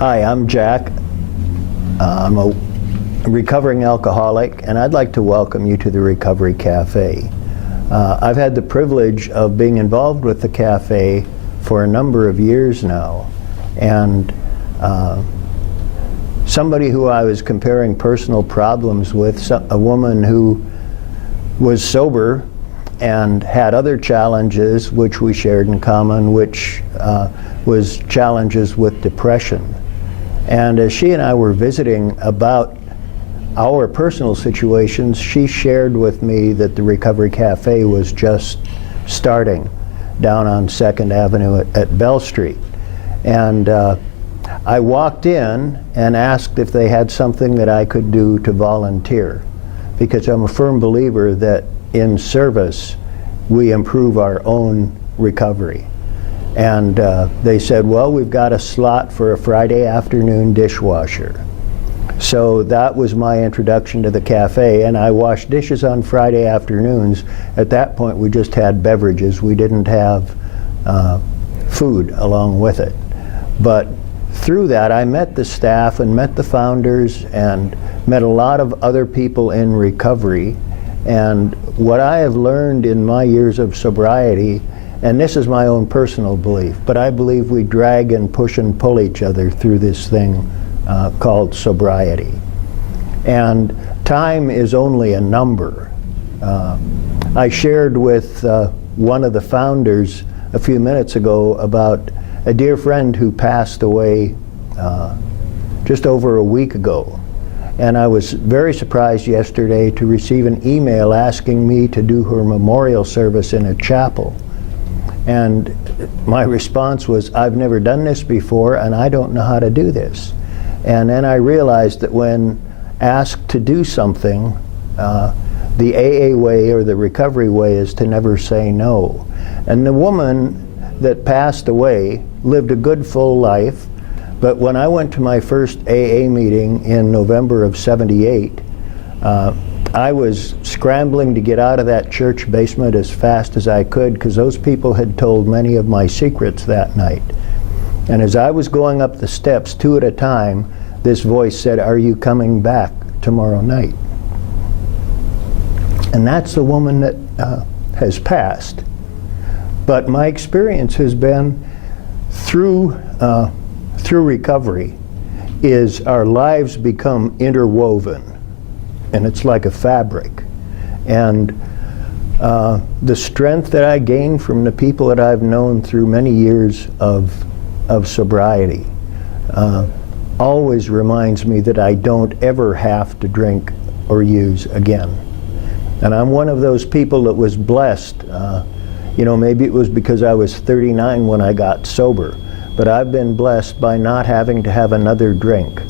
Hi, I'm Jack. I'm a recovering alcoholic, and I'd like to welcome you to the Recovery Cafe. I've had the privilege of being involved with the cafe for a number of years now, and somebody who I was comparing personal problems with, a woman who was sober and had other challenges which we shared in common, which was challenges with depression. And as she and I were visiting about our personal situations, she shared with me that the Recovery Cafe was just starting down on 2nd Avenue at Bell Street. And I walked in and asked if they had something that I could do to volunteer, because I'm a firm believer that in service we improve our own recovery. And they said, well, we've got a slot for a Friday afternoon dishwasher. So that was my introduction to the cafe, and I washed dishes on Friday afternoons. At that point we just had beverages. We didn't have food along with it. But through that I met the staff and met the founders and met a lot of other people in recovery. And what I have learned in my years of sobriety, and this is my own personal belief, but I believe we drag and push and pull each other through this thing called sobriety. And time is only a number. I shared with one of the founders a few minutes ago about a dear friend who passed away just over a week ago. And I was very surprised yesterday to receive an email asking me to do her memorial service in a chapel. And my response was, I've never done this before and I don't know how to do this. And then I realized that when asked to do something, the AA way or the recovery way is to never say no. And the woman that passed away lived a good full life, but when I went to my first AA meeting in November of '78, I was scrambling to get out of that church basement as fast as I could, because those people had told many of my secrets that night. And as I was going up the steps, 2 at a time, this voice said, "Are you coming back tomorrow night?" And that's the woman that has passed. But my experience has been through recovery is our lives become interwoven. And it's like a fabric. And the strength that I gain from the people that I've known through many years of sobriety always reminds me that I don't ever have to drink or use again. And I'm one of those people that was blessed. You know, maybe it was because I was 39 when I got sober, but I've been blessed by not having to have another drink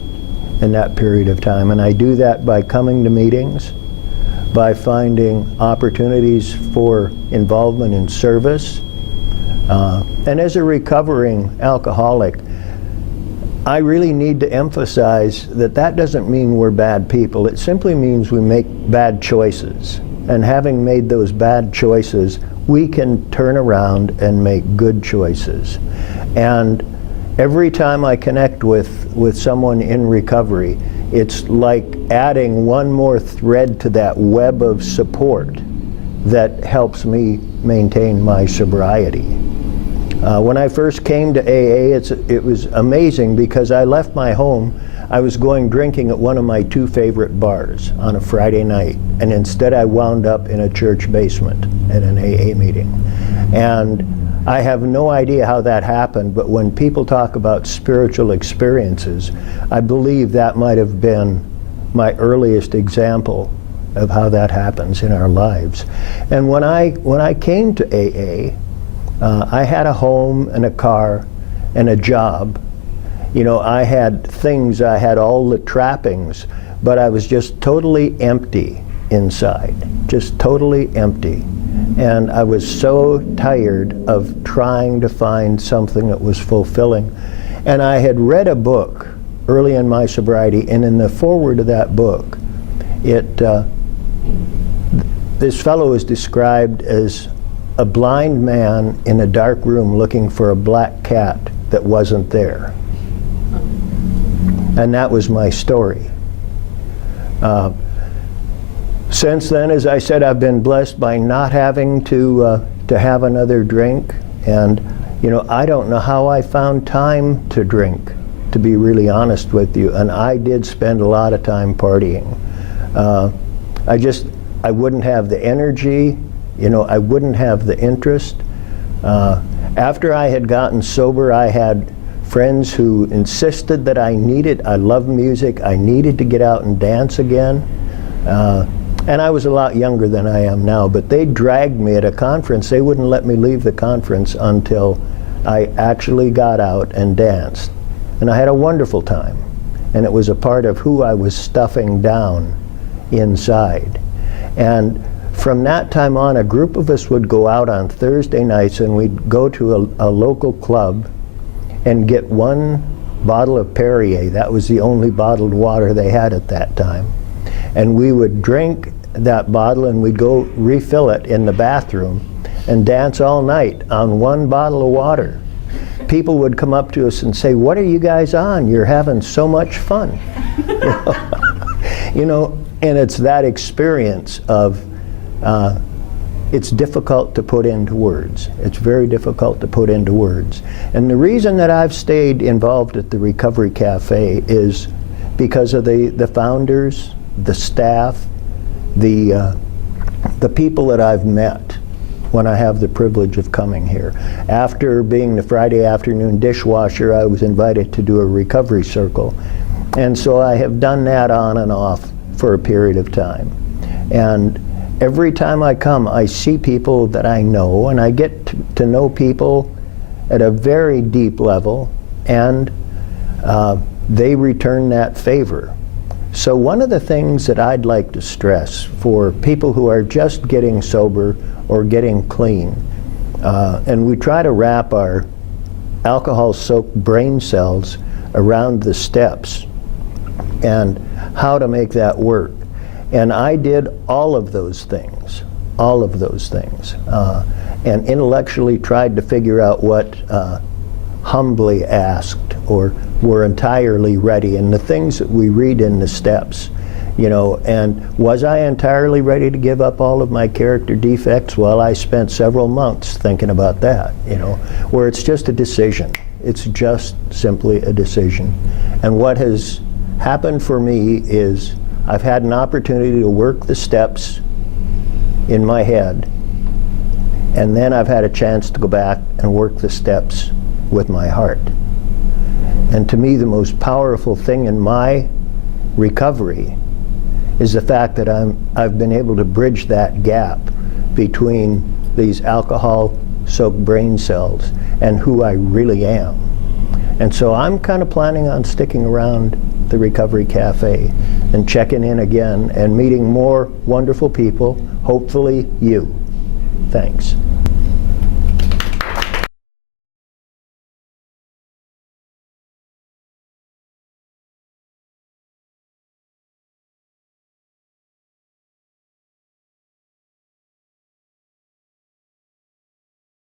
in that period of time. And I do that by coming to meetings, by finding opportunities for involvement in service. And as a recovering alcoholic, I really need to emphasize that that doesn't mean we're bad people. It simply means we make bad choices. And having made those bad choices, we can turn around and make good choices. And every time I connect with someone in recovery, it's like adding one more thread to that web of support that helps me maintain my sobriety. When I first came to AA, it was amazing because I left my home. I was going drinking at one of my 2 favorite bars on a Friday night, and instead I wound up in a church basement at an AA meeting. And I have no idea how that happened, but when people talk about spiritual experiences, I believe that might have been my earliest example of how that happens in our lives. And when I came to AA, I had a home and a car and a job. You know, I had things, I had all the trappings, but I was just totally empty inside, just totally empty. And I was so tired of trying to find something that was fulfilling. And I had read a book early in my sobriety, and in the foreword of that book, this fellow is described as a blind man in a dark room looking for a black cat that wasn't there. And that was my story. Since then, as I said, I've been blessed by not having to have another drink. And, you know, I don't know how I found time to drink, to be really honest with you. And I did spend a lot of time partying. I wouldn't have the energy, you know, I wouldn't have the interest. After I had gotten sober, I had friends who insisted that I love music, I needed to get out and dance again. And I was a lot younger than I am now, but they dragged me at a conference. They wouldn't let me leave the conference until I actually got out and danced. And I had a wonderful time. And it was a part of who I was stuffing down inside. And from that time on, a group of us would go out on Thursday nights and we'd go to a local club and get one bottle of Perrier. That was the only bottled water they had at that time. And we would drink that bottle and we'd go refill it in the bathroom and dance all night on one bottle of water. People would come up to us and say, "What are you guys on? You're having so much fun." You know, and it's that experience of, it's difficult to put into words. It's very difficult to put into words. And the reason that I've stayed involved at the Recovery Cafe is because of the founders, the staff, the people that I've met when I have the privilege of coming here. After being the Friday afternoon dishwasher, I was invited to do a recovery circle. And so I have done that on and off for a period of time. And every time I come, I see people that I know, and I get to know people at a very deep level, and they return that favor. So one of the things that I'd like to stress for people who are just getting sober or getting clean, and we try to wrap our alcohol-soaked brain cells around the steps and how to make that work. And I did all of those things, and intellectually tried to figure out what humbly asked or were entirely ready, and the things that we read in the steps, you know. And was I entirely ready to give up all of my character defects? Well, I spent several months thinking about that, you know, where it's just a decision. It's just simply a decision. And what has happened for me is I've had an opportunity to work the steps in my head, and then I've had a chance to go back and work the steps with my heart. And to me, the most powerful thing in my recovery is the fact that I've been able to bridge that gap between these alcohol-soaked brain cells and who I really am. And so I'm kind of planning on sticking around the Recovery Cafe and checking in again and meeting more wonderful people, hopefully you. Thanks.